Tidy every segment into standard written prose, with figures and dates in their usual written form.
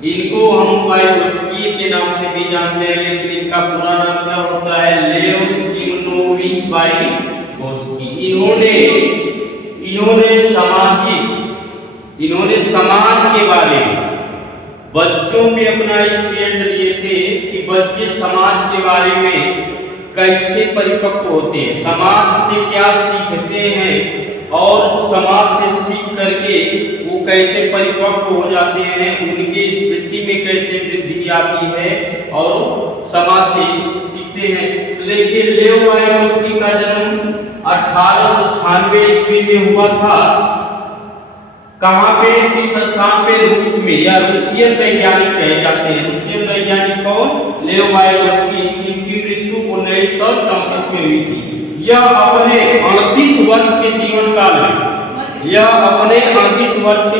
इनको हम वाइगोत्स्की के नाम से भी जानते हैं, लेकिन इनका पूरा नाम क्या होता है? लेव सिमोनोविच वाइगोत्स्की। इन्होंने समाज के बारे में बच्चों पे अपना एक्सपेरिमेंट लिए थे कि बच्चे समाज के बारे में कैसे परिपक्व होते हैं, समाज से क्या सीखते हैं और समाज से सीख करके वो कैसे परिपक्व हो जाते हैं, उनकी स्मृति में कैसे वृद्धि आती है और समाज से सीखते हैं। तो देखिए, लेव वाइगोत्स्की का जन्म 1896 ईस्वी में हुआ था। कहाँ पे? किस स्थान पे? रूस में। या रूसियन वैज्ञानिक कहे जाते हैं। रूसियन वैज्ञानिक कौन? लेव वाइगोत्स्की। इनकी मृत्यु 1934 में हुई थी। यह अपने 38 वर्ष के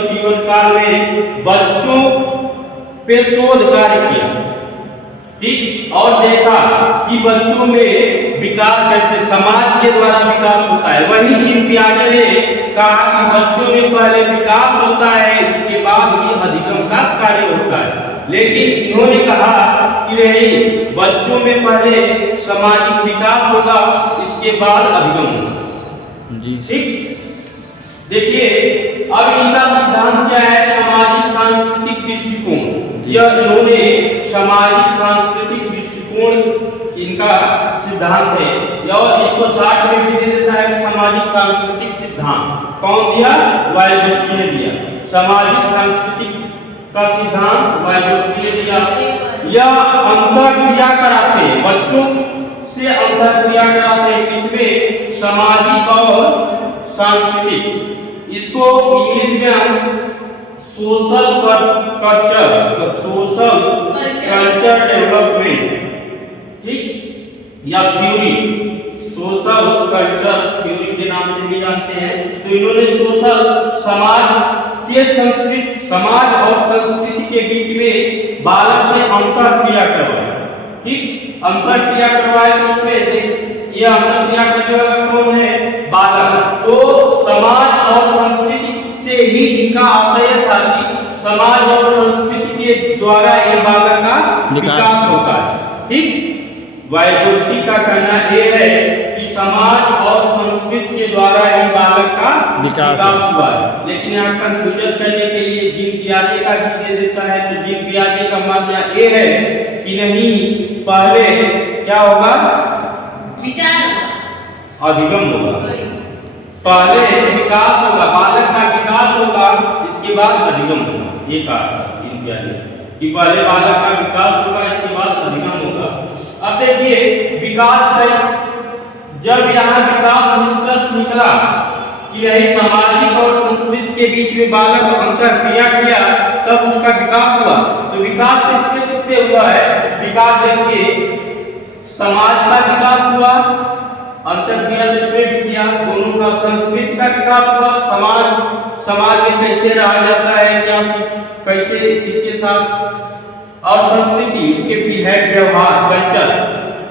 जीवन काल में बच्चों पे शोध कार्य किया, ठीक, और देखा कि बच्चों में विकास कैसे समाज के द्वारा विकास होता है। वही जीन पियाजे ने कहा कि बच्चों में पहले विकास होता है, इसके बाद ही अधिगम का कार्य होता है। लेकिन इन्होंने कहा कि नहीं, बच्चों में पहले सामाजिक विकास होगा, इसके बाद अधिगम होगा। जी, ठीक। देखिए, अब इनका सिद्धांत क्या है? सामाजिक सांस्कृतिक दृष्टिकोण। यह इन्होंने सामाजिक सांस्कृतिक दृष्टिकोण इनका सिद्धांत है, और इसको शॉर्ट में भी दे देता है सामाजिक सांस्कृतिक सिद्धांत। कौन दिया? वाइगोत्स्की ने दिया। सामाजिक सांस्कृतिक का सिद्धांत वाइगोत्स्की ने दिया। यह अंतरक्रिया कराते हैं, बच्चों से अंतरक्रिया कराते हैं, किसमें? सामाजिक और सांस्कृतिक। इसको इंग्लिश में हम सोशल कल्चर डेवलपमेंट, ठीक, या थ्योरी, सोशल कल्चर थ्योरी के नाम से भी जानते हैं। तो इन्होंने समाज और संस्कृति के बीच में बालक से अंतरक्रिया करवाए, ठीक, अंतरक्रिया करवाए। तो उसमें यह अंतरक्रिया करने वाला कौन है? बालक। तो समाज और संस्कृति से ही इनका आशय था कि समाज और संस्कृति के द्वारा ये बालक का विकास होता है, ठीक। वाइगोत्स्की का कहना यह है कि समाज और संस्कृति के द्वारा ही बालक का विकास हुआ है। लेकिन यहाँ कंफ्यूजन करने के लिए जीन पियाजे का भी दे देता है। तो जीन पियाजे का मानना यह है कि नहीं, पहले क्या होगा? अधिगम होगा, पहले विकास होगा, बालक का विकास होगा, इसके बाद अधिगम होगा। ये कहा जीन पियाजे कि पहले बालक का विकास होगा, इसके बाद अधिगम होगा। अब देखिए, विकास जब यहाँ विकास निष्कर्ष निकला कि यही सामाजिक और संस्कृति के बीच में बालक अंतरक्रिया किया, तब उसका विकास हुआ। तो विकास किससे हुआ है? विकास देखिए, समाज का विकास हुआ, अंतरक्रिया जिसमें भी किया, दोनों का। संस्कृति का विकास हुआ, समाज में कैसे रहा जाता है, क्या कैसे किसके साथ, और संस्कृति उसके बिहेव, व्यवहार, कल्चर,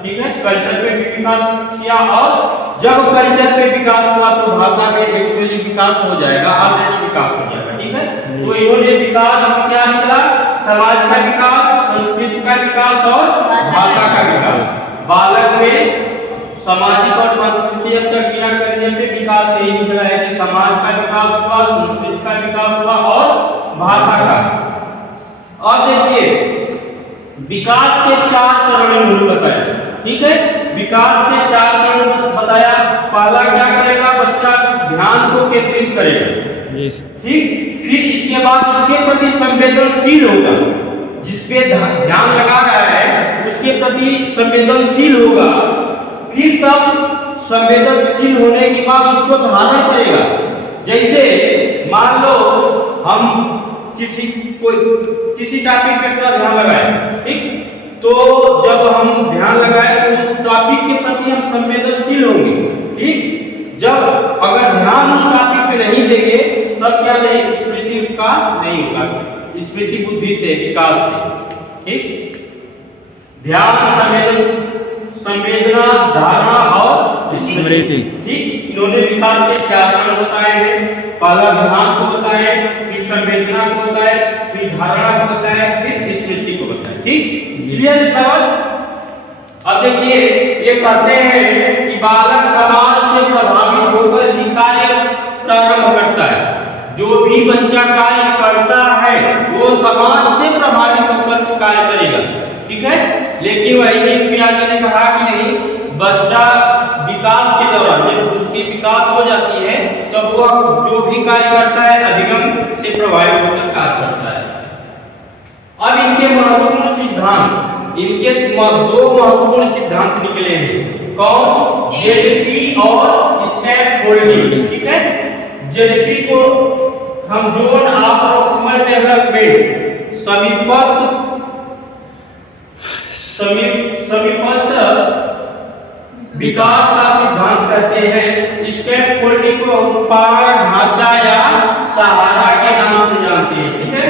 ठीक है, कल्चर पे भी विकास किया। और जब कल्चर पे विकास हुआ तो भाषा में एक्चुअली विकास हो जाएगा, ऑलरेडी विकास हो जाएगा, ठीक है। तो इन्होंने विकास क्या निकला? समाज का विकास, संस्कृति का विकास और भाषा का विकास। बालक में सामाजिक और सांस्कृतिक अंतरक्रिया करने पे विकास यही निकला है कि समाज का विकास हुआ, संस्कृति का विकास हुआ और भाषा का। और देखिए, विकास के 4 चरण उन्होंने बताया, ठीक है। विकास के 4 चरण बताया। पहला क्या करेगा? बच्चा ध्यान को केंद्रित करेगा, ठीक। फिर इसके बाद उसके प्रति संवेदनशील होगा, जिसपे ध्यान लगा रहा है उसके प्रति संवेदनशील होगा। फिर तब संवेदनशील होने के बाद उसको धारण करेगा। जैसे मान लो हम किसी टॉपिक पे अपना ध्यान लगाए, ठीक, तो जब हम ध्यान लगाए तो उस टॉपिक के प्रति हम संवेदनशील होंगे, ठीक। जब अगर ध्यान उस टॉपिक पे नहीं देंगे तब क्या नहीं, स्मृति उसका नहीं होगा, स्मृति बुद्धि से, विकास से, ठीक। ध्यान, संवेदना, धारणा और स्मृति, ठीक। इन्होंने विकास के 4 चरण बताए हैं। पहला ध्यान को बताए, फिर संवेदना को बताए, फिर धारणा को बताए, ठीक, क्लियर है बात? अब देखिए ये कहते हैं कि बालक समाज से प्रभावित होकर ही कार्य प्रारंभ करता है। जो भी बच्चा कार्य करता है वो समाज से प्रभावित होकर कार्य करेगा, ठीक है। लेकिन वही चीज पियाजे ने कहा कि नहीं, बच्चा विकास के दौरान जब उसकी विकास हो जाती है तब वह जो भी कार्य करता है अधिगम से प्रभावित होकर कार्य करता है। अब इनके महत्वपूर्ण सिद्धांत, इनके दो महत्वपूर्ण सिद्धांत निकले हैं। कौन? जेडपी और स्टेक होल्डिंग, ठीक है। जेडपी को हम जोन ऑफ प्रॉक्सिमल डेवलपमेंट, समीपस्थ विकास का सिद्धांत कहते हैं। स्टेक होल्डिंग को पार ढांचा या सहारा के नाम से जानते हैं, ठीक है।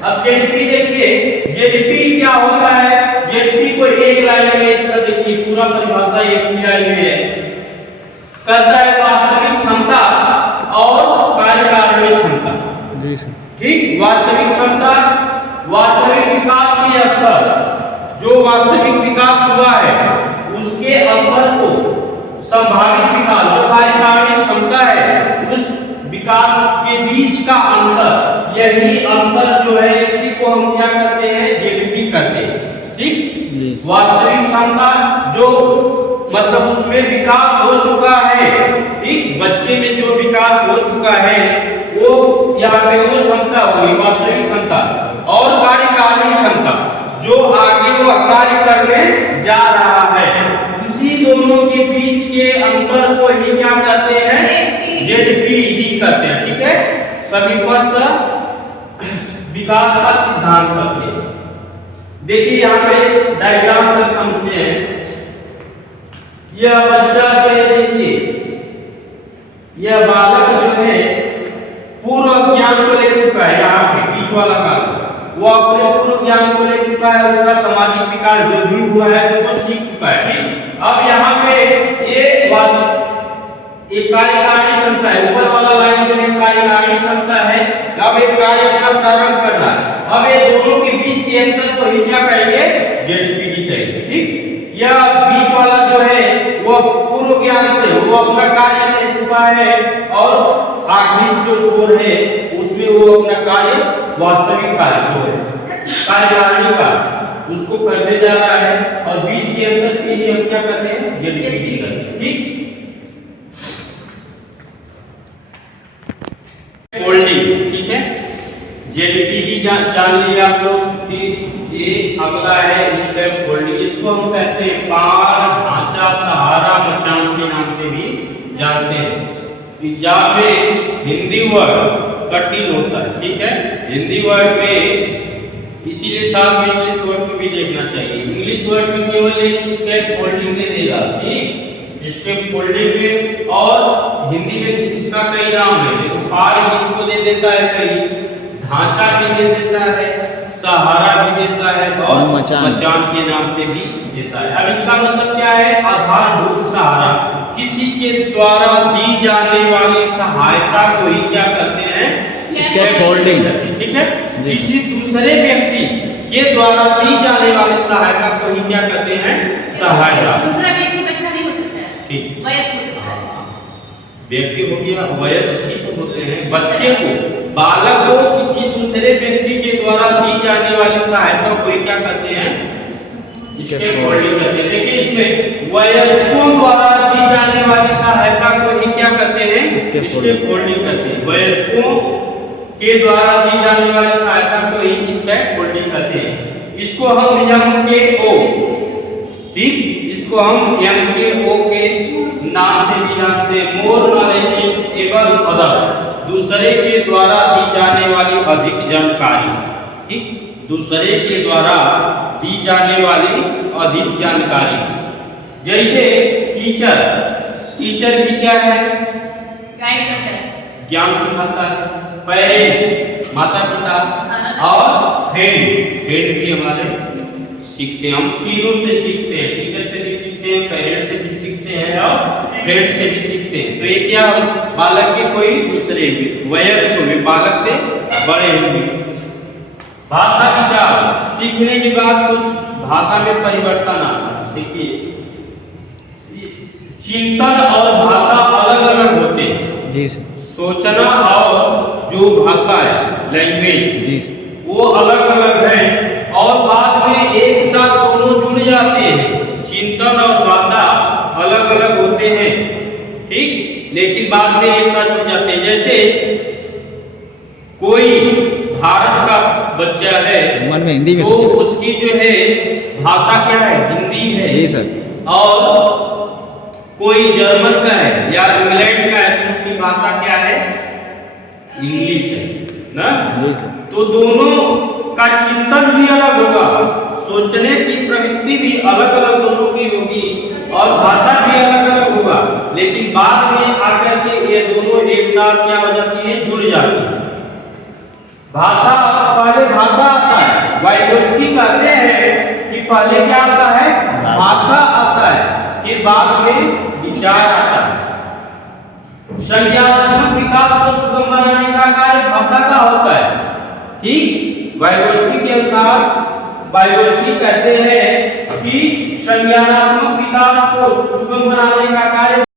अब जेडपी देखिए, जेडपी क्या होता है? जेडपी को एक लाइन में इसका देखिए पूरा परिभाषा एक ही लाइन में है। करता है वास्तविक क्षमता और कार्यकारिणी क्षमता, जी सर, ठीक। वास्तविक क्षमता, वास्तविक विकास के स्तर, जो वास्तविक विकास हुआ है उसके स्तर को संभावित विकास, जो कार्यकारिणी क्षमता है उस विकास के बीच का अंतर, यही अंतर जो है इसी को हम क्या करते हैं? जेडपी करते हैं, ठीक। वास्तविक क्षमता जो मतलब उसमें विकास हो चुका है, ठीक, बच्चे में जो विकास हो चुका है वो यहाँ पे वो क्षमता होगी वास्तविक क्षमता, और कार्यकारिणी क्षमता जो आगे वो कार्य करने जा रहा है, उसी दोनों के बीच के अंतर को ही क्या कहते हैं? जेडपी कहते हैं, ठीक है। समीपस्थ विकास का सिद्धांत कहते हैं। देखिए यहाँ पे डायग्राम से समझते हैं। यह बच्चा जो है, देखिए यह बालक जो है पूर्व ज्ञान को ले चुका है। यहाँ पे बीच वाला काल वो अपने पूर्व ज्ञान को ले चुका है, उसका सामाजिक विकास जो भी हुआ है उसको सीख चुका है, ठीक। अब यहाँ पे ये एक कार्यकारिणी क्षमता है, ऊपर वाला लाइन जो है कार्यकारिणी क्षमता है। अब एक कार्य अपना प्रारंभ कर रहा है। अब ये दोनों के बीच के अंतर को ही क्या कहेंगे? जेडपीडी कहेंगे, ठीक। यह बीच वाला जो है वो पूर्व ज्ञान से वो अपना कार्य ले चुका है, और आखिरी जो छोर है उसमें वो अपना कार्य, वास्तविक कार्य जो है कार्यकारिणी का, उसको करने जा रहा है, और बीच के अंतर के ही हम क्या करते हैं? जेडपीडी करते हैं, ठीक। होल्डिंग, ठीक है। जेडपीडी जान लिया आप लोग, फिर ये अगला है स्टेक होल्डिंग। इसको हम कहते हैं पार ढांचा सहारा मचान के नाम से भी जानते हैं। जहाँ पे हिंदी वर्ड कठिन होता है, ठीक है। हिंदी वर्ड में इसीलिए साथ में इंग्लिश वर्ड को भी देखना चाहिए। इंग्लिश वर्ड में केवल एक स्टेक होल्डिंग दे देगा, ठीक, स्टेक होल्डिंग में, और हिंदी में इसका कई नाम है। देखो पार इसको दे देता है, कहीं ढांचा भी दे देता है, सहारा भी देता है, और मचान के नाम से भी देता है। अब इसका मतलब क्या है? आधारभूत सहारा, किसी के द्वारा दी जाने वाली सहायता को ही क्या करते हैं? स्टेक होल्डिंग, ठीक है। किसी दूसरे व्यक्ति के द्वारा दी जाने वाली सहायता को ही क्या कहते हैं? सहायता। दूसरा व्यक्ति बच्चा नहीं हो सकता है, ठीक, वयस्क हो सकता है। व्यक्ति हो गया, वयस्क ही तो बोलते हैं। बच्चे को, बालक को किसी दूसरे व्यक्ति के द्वारा दी जाने वाली सहायता को ही क्या कहते हैं? स्टेक होल्डिंग कहते हैं। देखिए इसमें वयस्कों द्वारा दी जाने वाली सहायता को ही क्या कहते हैं? स्टेक होल्डिंग कहते हैं। वयस्कों के द्वारा दी जाने वाली सहायता को ही स्टेक होल्डिंग कहते हैं। इसको हम MKO, ठीक, इसको हम MKO के नाम से भी जानते हैं। मोर नॉलेज एबल अदर, दूसरे के द्वारा दी जाने वाली अधिक जानकारी, ठीक, दूसरे के द्वारा दी जाने वाली अधिक जानकारी। जैसे टीचर, टीचर भी क्या है? गाइड करता है, ज्ञान सिखाता है। पेरेंट, माता पिता, और फ्रेंड, फ्रेंड भी हमारे सीखते हैं। हम तीनों से सीखते हैं, टीचर से भी सीखते हैं, पेरेंट से भी सीखते हैं, और फ्रेंड से भी सीखते हैं। तो ये क्या, बालक के कोई दूसरे वयस्क में बालक से बड़े होंगे। भाषा विचार, सीखने के बाद कुछ भाषा में परिवर्तन आता है। देखिए, चिंतन और भाषा अलग अलग होते हैं। जी सर। सोचना और जो भाषा है लैंग्वेज, जी सर। वो अलग अलग है और बाद में एक साथ दोनों जुड़ जाते हैं। चिंतन और भाषा अलग अलग होते हैं, ठीक, लेकिन बाद में एक साथ जुड़ जाते हैं। जैसे कोई भारत का बच्चा है मन में हिंदी में तो सोचना। उसकी जो है भाषा क्या है, हिंदी है। जी सर। और कोई जर्मन का है या इंग्लैंड का है तो उसकी भाषा क्या है, इंग्लिश है ना। जी सर। तो दोनों का चिंतन भी अलग होगा, सोचने की प्रवृत्ति भी अलग अलग दोनों की होगी और भाषा भी अलग अलग होगा, लेकिन बाद में आकर के ये दोनों एक साथ क्या हो जाती है, जुड़ जाती है। भाषा, पहले भाषा आता है, वाइगोत्स्की कहते हैं कि पहले क्या आता है, भाषा आता है, फिर बाद में विचार आता है। संज्ञानात्मक विकास को सुगम बनाने का कार्य भाषा का होता है, ठीक। वाइगोत्स्की के अनुसार, वाइगोत्स्की कहते हैं कि संज्ञानात्मक विकास को सुगम बनाने का कार्य